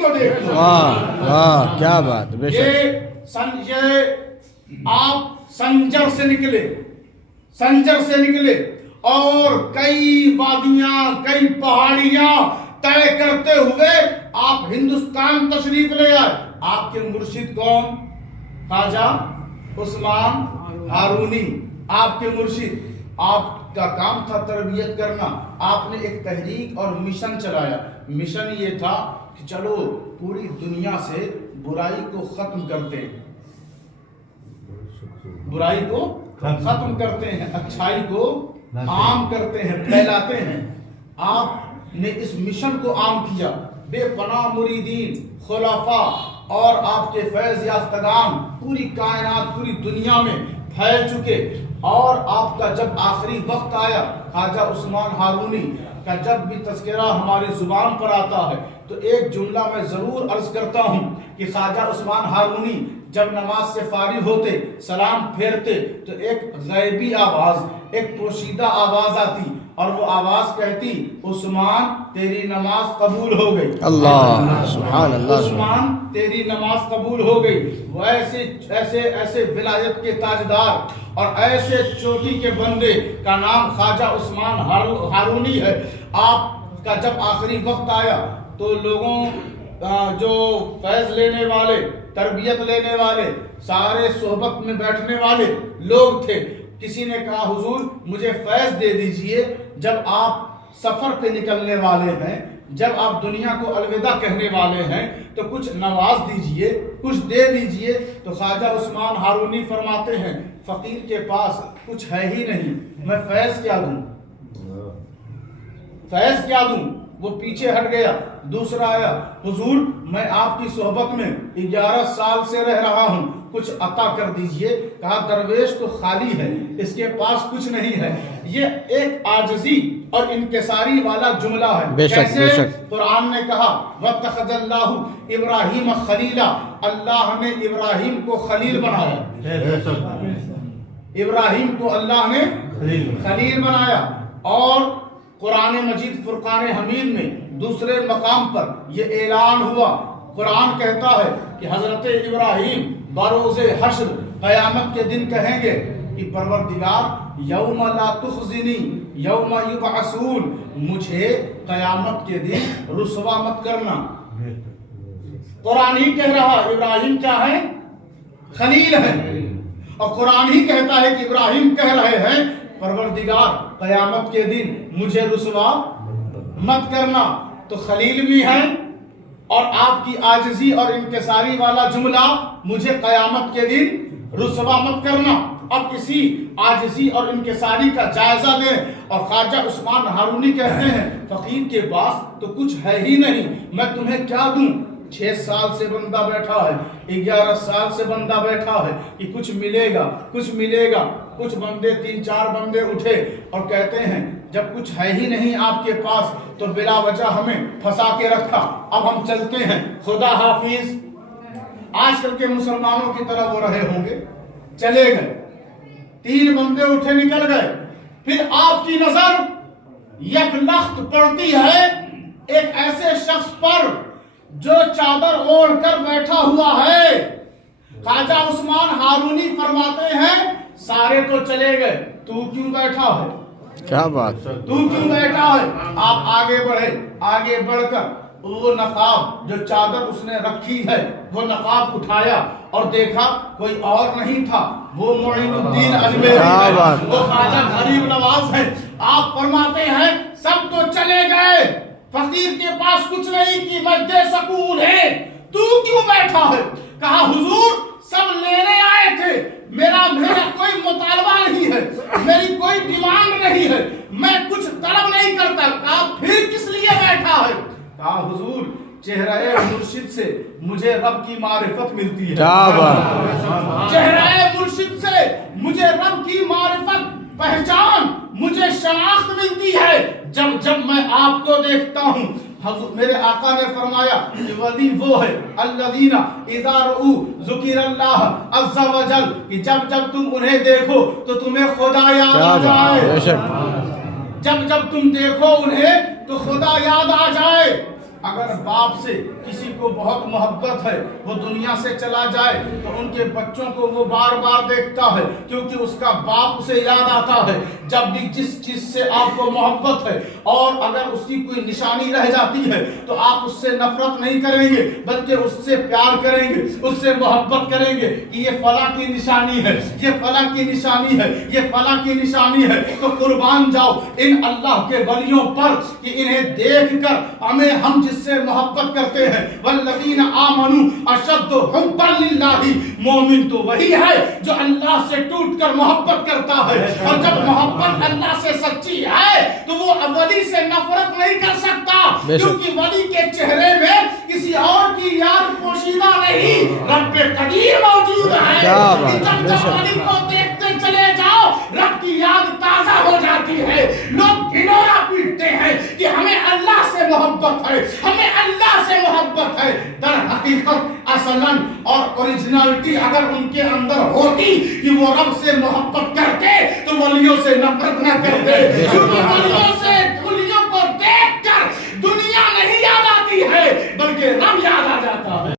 کو دیکھ لو. واہ واہ کیا بات. بے شک. یہ آپ سنجر سے نکلے اور کئی وادیاں کئی پہاڑیاں طے کرتے ہوئے آپ ہندوستان تشریف لے آئے. آپ کے مرشد کون؟ خواجہ عثمان ہارونی آپ کے مرشد. آپ کا کام تھا تربیت کرنا. آپ نے ایک تحریک اور مشن چلایا. مشن یہ تھا کہ چلو پوری دنیا سے برائی کو ختم کرتے ہیں, برائی کو ختم کرتے ہیں, اچھائی کو عام کرتے ہیں, پھیلاتے ہیں. آپ نے اس مشن کو عام کیا. بے پناہ مریدین, خلفاء اور آپ کے فیض یافتگان پوری کائنات پوری دنیا میں پھیل چکے. اور آپ کا جب آخری وقت آیا, خواجہ عثمان ہارونی کا جب بھی تذکرہ ہماری زبان پر آتا ہے تو ایک جملہ میں ضرور عرض کرتا ہوں کہ خواجہ عثمان ہارونی جب نماز سے فارغ ہوتے, سلام پھیرتے تو ایک غیبی آواز, ایک پوشیدہ آواز آتی اور وہ آواز کہتی, عثمان تیری نماز قبول ہو گئی. اللہ سبحان اللہ. عثمان تیری نماز قبول ہو گئی. وہ ایسے ولایت کے تاجدار اور ایسے چوٹی کے بندے کا نام خواجہ عثمان ہارونی ہے. آپ کا جب آخری وقت آیا تو لوگوں جو فیض لینے والے, تربیت لینے والے, سارے صحبت میں بیٹھنے والے لوگ تھے. کسی نے کہا حضور مجھے فیض دے دیجئے, جب آپ سفر پہ نکلنے والے ہیں, جب آپ دنیا کو الوداع کہنے والے ہیں تو کچھ نواز دیجئے, کچھ دے دیجئے. تو خواجہ عثمان ہارونی فرماتے ہیں فقیر کے پاس کچھ ہے ہی نہیں, میں فیض کیا دوں, فیض کیا دوں. وہ پیچھے ہٹ گیا. دوسرا آیا, حضور میں آپ کی صحبت میں 11 سال سے رہ رہا ہوں, کچھ عطا کر دیجئے. کہا درویش تو خالی ہے, اس کے پاس کچھ نہیں ہے. یہ ایک عاجزی اور انکساری والا جملہ ہے. بے شک, بے شک. قرآن نے کہا وَاتَّخَذَ اللَّهُ إِبْرَاهِيمَ خَلِيلًا, اللہ نے ابراہیم کو خلیل بنایا. ابراہیم کو اللہ نے خلیل بنایا. اور قرآن مجید فرقان حمید میں دوسرے مقام پر یہ اعلان ہوا. قرآن کہتا ہے کہ حضرت ابراہیم بروز حشر قیامت کے دن کہیں گے کہ پروردگار یوم لا تخزنی یوم یبعثون, مجھے قیامت کے دن رسوا مت کرنا. قرآن ہی کہہ رہا ابراہیم کیا ہے؟ خلیل ہے. اور قرآن ہی کہتا ہے کہ ابراہیم کہہ رہے ہیں پروردگار قیامت کے دن مجھے رسوا مت کرنا. تو خلیل بھی ہیں اور آپ کی عاجزی اور انکساری والا جملہ مجھے قیامت کے دن رسوا مت کرنا. اب اسی عاجزی اور انکساری کا جائزہ لیں. اور خواجہ عثمان ہارونی کہتے ہیں فقیر کے پاس تو کچھ ہے ہی نہیں, میں تمہیں کیا دوں. 6 سال سے بندہ بیٹھا ہے, 11 سال سے بندہ بیٹھا ہے کہ کچھ ملے گا, کچھ ملے گا. کچھ بندے 3-4 بندے اٹھے اور کہتے ہیں جب کچھ ہے ہی نہیں آپ کے پاس تو بلا وجہ ہمیں پھنسا کے رکھا, اب ہم چلتے ہیں, خدا حافظ. آج کل کے مسلمانوں کی طرح وہ رہے ہوں گے, چلے گئے. 3 بندے اٹھے نکل گئے. پھر آپ کی نظر یک لخت پڑتی ہے ایک ایسے شخص پر جو چادر اوڑھ کر بیٹھا ہوا ہے. خواجہ عثمان ہارونی فرماتے ہیں سارے تو چلے گئے, تو کیوں بیٹھا ہے؟ کیا بات. تو کیوں بیٹھا ہے؟ آپ آگے بڑھے. آگے بڑھ کر وہ نقاب جو چادر اس نے رکھی ہے وہ نقاب اٹھایا اور دیکھا کوئی اور نہیں تھا, وہ معین الدین اجمیری ہے, وہ خواجہ غریب نواز ہے. آپ فرماتے ہیں سب تو چلے گئے, فقیر کے پاس کچھ نہیں کی وجہ سکون ہے, تو کیوں بیٹھا ہے؟ کہا حضور سب لینے آئے تھے, میرا کوئی مطالبہ نہیں ہے, میری کوئی ڈیمانڈ نہیں ہے, میں کچھ طلب نہیں کرتا. کہا پھر کس لیے بیٹھا ہے؟ کہا حضور چہرہ مرشد سے مجھے رب کی معرفت ملتی ہے. چہرہ مرشد سے مجھے رب کی معرفت, پہچان, مجھے شناخت ملتی ہے جب جب میں آپ کو دیکھتا ہوں. میرے آقا نے فرمایا کہ ولی وہ ہے الذین اذا رؤوا ذکر اللہ عز وجل, کہ جب جب تم انہیں دیکھو تو تمہیں خدا یاد آ جائے. جب جب تم دیکھو انہیں تو خدا یاد آ جائے. اگر باپ سے کسی کو بہت محبت ہے وہ دنیا سے چلا جائے تو ان کے بچوں کو وہ بار بار دیکھتا ہے کیونکہ اس کا باپ اسے یاد آتا ہے. جب بھی جس چیز سے آپ کو محبت ہے اور اگر اس کی کوئی نشانی رہ جاتی ہے تو آپ اس سے نفرت نہیں کریں گے بلکہ اس سے پیار کریں گے, اس سے محبت کریں گے کہ یہ فلاں کی نشانی ہے, یہ فلاں کی نشانی ہے, یہ فلاں کی نشانی ہے. تو قربان جاؤ ان اللہ کے ولیوں پر کہ انہیں دیکھ کر ہم جس سے محبت کرتے ہیں. والذین آمنوا اشد حبا للہ, مومن تو وہی ہے جو اللہ سے ٹوٹ کر محبت کرتا ہے, اور جب محبت اللہ سے سچی ہے تو وہ ولی سے نفرت نہیں کر سکتا کیونکہ ولی کے چہرے میں کسی اور کی یاد پوشیدہ نہیں, رب قدیر موجود ہے. جب ولی کو دیکھتے چلے جاؤ رب کی یاد تازہ ہو جاتی ہے. لوگ گھنونا پیٹتے ہیں کہ ہمیں اللہ سے محبت ہے, ہمیں اللہ سے محبت ہے. در حقیقت اصلاً اور اوریجنلٹی اگر ان کے اندر ہوتی کہ وہ رب سے محبت کرتے تو ولیوں سے نفرت نہ کرتے, کیونکہ